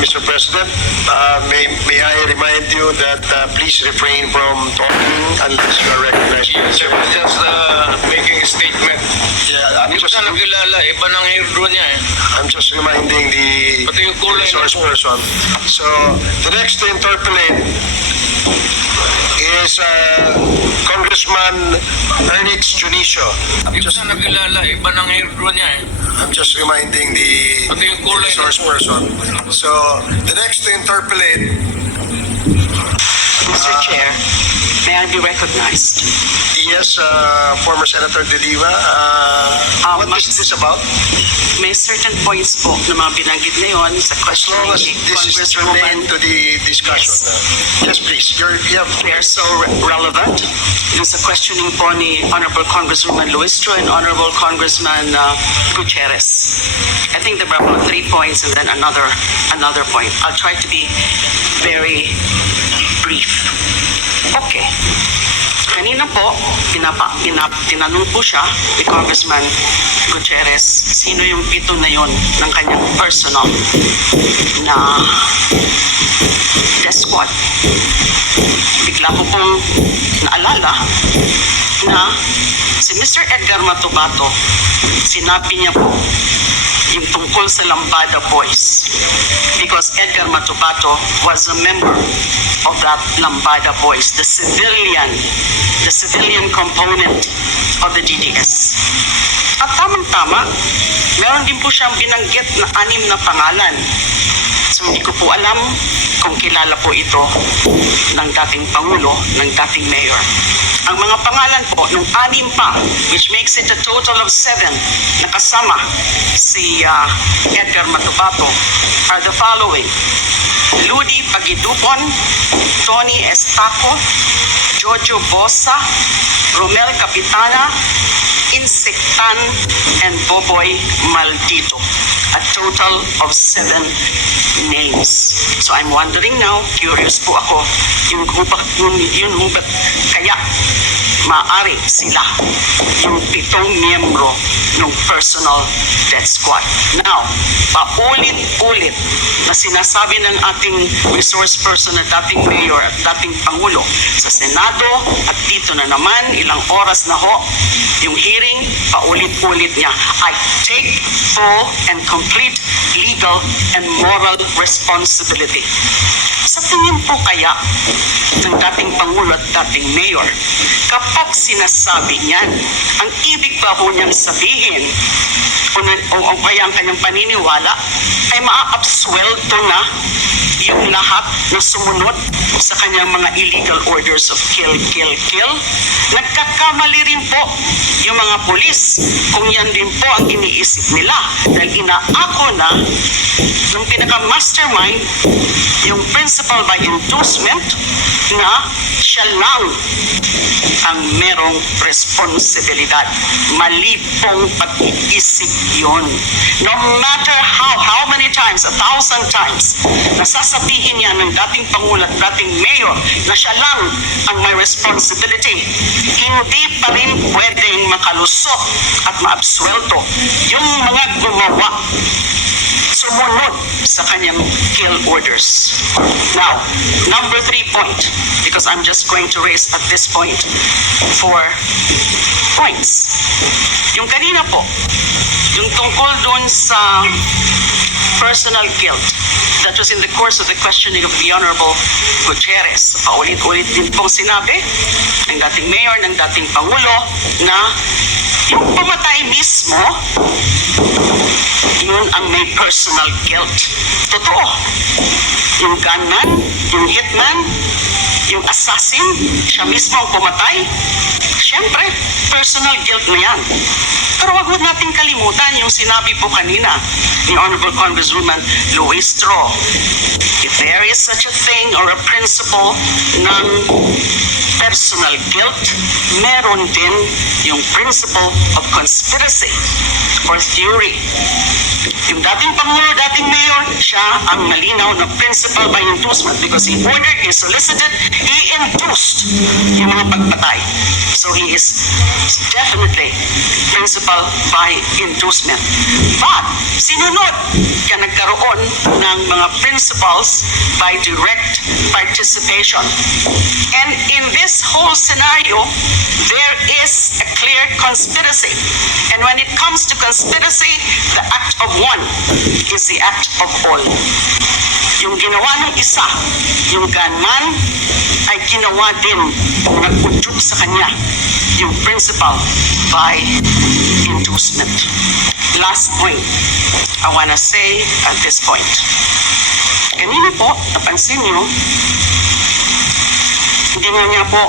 Mr. President, may I remind you that please refrain from talking unless you are recognized. Yes, sir. Just making a statement. Yeah, Hindi ko siya nakilala. Iba ng hero niya eh. I'm just reminding the Pati yung kulay resource ng person. So, the next to interpolate is Congressman Ernix Junicio. Hindi ko siya nakilala. Iba ng hero niya eh. I'm just reminding the Pati yung kulay ng resource person. So, the next to interpolate, Mr. Chair, may I be recognized? yes, former Senator De Lima. What is this about? May certain points po na mga binanggit ngayon sa As question long as ni this is Congresswoman. germane to the discussion. Yes, please. You have They are so relevant. Yung sa questioning po ni Honorable Congresswoman Luistro and Honorable Congressman Gutierrez. I think there were about 3 points and then another point. I'll try to be very brief. Okay. Kanina po, tinanong po siya ni Congressman Gutierrez, sino yung pito na yon ng kanyang personal na death squad. Bigla ko pong naalala na si Mr. Edgar Matubato, sinabi niya po yung tungkol sa Lambada Boys because Edgar Matubato was a member of that Lambada Boys, the civilian component of the DDS. At tamang-tama, meron din po siyang binanggit na 6 na pangalan. So hindi ko po alam kung kilala po ito ng dating Pangulo, ng dating Mayor. Ang mga pangalan po, nung 6 pa, which makes it a total of 7, na kasama si Edgar Matubato, are the following: Ludi Pagidupon, Tony Estaco, Jojo Bosa, Romel Capitana, Insectan, and Boboy Maldito. A total of 7 names. So I'm wondering now, curious po ako, yun hubak kaya maaari sila yung 7 miyembro ng personal death squad. Now, paulit-ulit na sinasabi ng ating resource person na dating mayor at dating pangulo sa Senado at dito na naman ilang oras na ho yung hearing, paulit-ulit niya, I take full and complete legal and moral responsibility. Sa tingin po kaya ng dating Pangulo at dating Mayor, kapag sinasabi niyan, ang ibig ba ho niyang sabihin o kaya ang kanyang paniniwala ay maa-absuelto na yung lahat na sumunod sa kanyang mga illegal orders of kill, kill, kill? Nagkakamali rin po yung mga pulis kung yan din po ang iniisip nila dahil inaako na ng pinaka-mastermind yung principal by inducement na siya lang ang merong responsibilidad. Mali pong pag-iisip yun. No matter how many times, 1,000 times, nasasabihin niya ng dating Pangulo at dating Mayor na siya lang ang may responsibility, hindi pa rin pwedeng makalusot at maabsuelto yung mga gumawa sumunod sa kanyang kill orders. Now, number 3 point, because I'm just going to raise at this point 4 points. Yung kanina po, yung tungkol doon sa personal guilt, that was in the course of the questioning of the Honorable Gutierrez. Paulit-ulit din pong sinabi ng dating mayor, ng dating Pangulo, na yung pumatay mismo, yun ang may personal guilt. Totoo. Yung gunman, yung hitman, yung assassin, siya mismo ang pumatay. Siyempre, personal guilt na yan. Pero wag nating kalimutan yung sinabi po kanina ni Honorable Congresswoman Luistro. If there is such a thing or a principle ng personal guilt, meron din yung principle of conspiracy or theory Yung dating Pangulo, dating Mayor, siya ang malinaw na principal by inducement because he ordered, he solicited, he induced yung mga pagpatay. So he is definitely principal by inducement. But sinunod ka nagkaroon ng mga principals by direct participation. And in this whole scenario, there is a clear conspiracy. And when it comes to conspiracy, the act of one is the act of all. Yung ginawa ng isa, yung gunman, ay ginawa din ng nag-udyok sa kanya, yung principal by inducement. Last point I wanna say at this point. Kanina po, napansin nyo, hindi nga niya po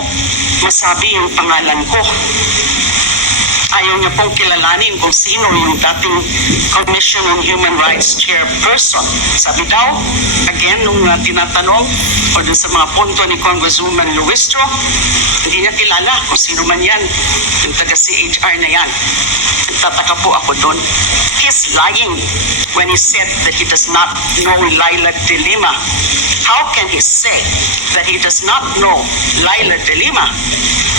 masabi yung pangalan ko. Ayaw niya pong kilalanin kung sino yung dating Commission on Human Rights Chairperson. Sabi daw, again, nung tinatanong o dun sa mga punto ni Congresswoman Luistro, hindi niya kilala kung sino man yan, yung taga-CHR na yan. Nagtataka po ako doon. He's lying when he said that he does not know Laila de Lima. How can he say that he does not know Laila de Lima?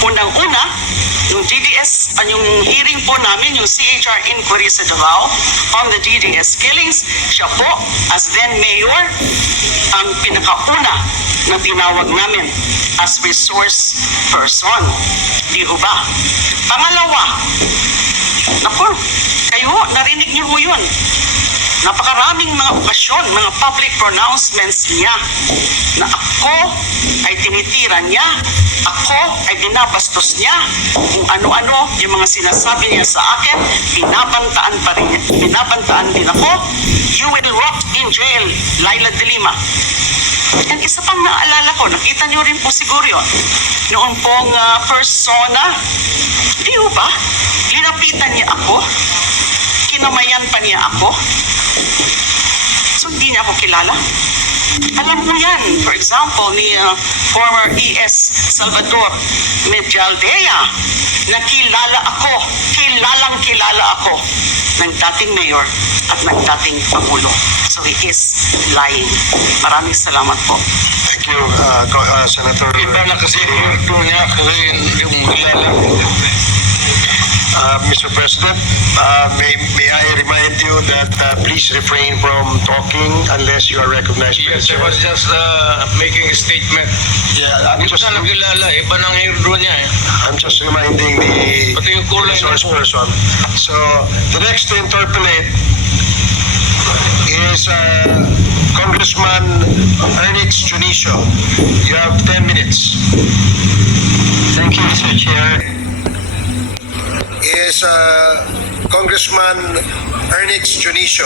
Unang-una, yung DDS, yung hearing po namin, yung CHR inquiry sa Davao on the DDS killings, siya po, as then mayor, ang pinakauna na tinawag namin as resource person. Di ho ba? Pangalawa, naku, kayo, narinig niyo ho yun. Napakaraming mga okasyon, mga public pronouncements niya na ako ay tinitira niya, ako ay binabastos niya, kung ano-ano yung mga sinasabi niya sa akin, binabantaan pa rin, binabantaan din ako. You will rot in jail, Laila de Lima. And isa pang naalala ko, nakita niyo rin po siguro yun, noon pong persona, di ba? Linapitan niya ako, kinamayan pa niya ako. So hindi niya ako kilala. Alam mo yan, for example, ni former ES Salvador Medialdea, na kilala ako ng dating mayor at ng dating Pangulo. So he is lying. Maraming salamat po. Thank you, Senator. Iba na kasi yung hairdo niya kasi yung kilala. Mr. President, may I remind you that please refrain from talking unless you are recognized. Yes, I was just making a statement. Yeah, Hindi ko siya nakilala, iba ng hairdo niya eh. I'm just reminding the Pati yung kulay ng resource person. So the next to interpolate is Congressman Ernest Junicio. You have 10 minutes. Thank you, Mr. Chair. Is Congressman Ernest Junicio.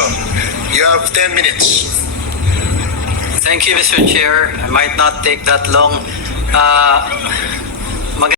You have 10 minutes. Thank you, Mr. Chair. I might not take that long.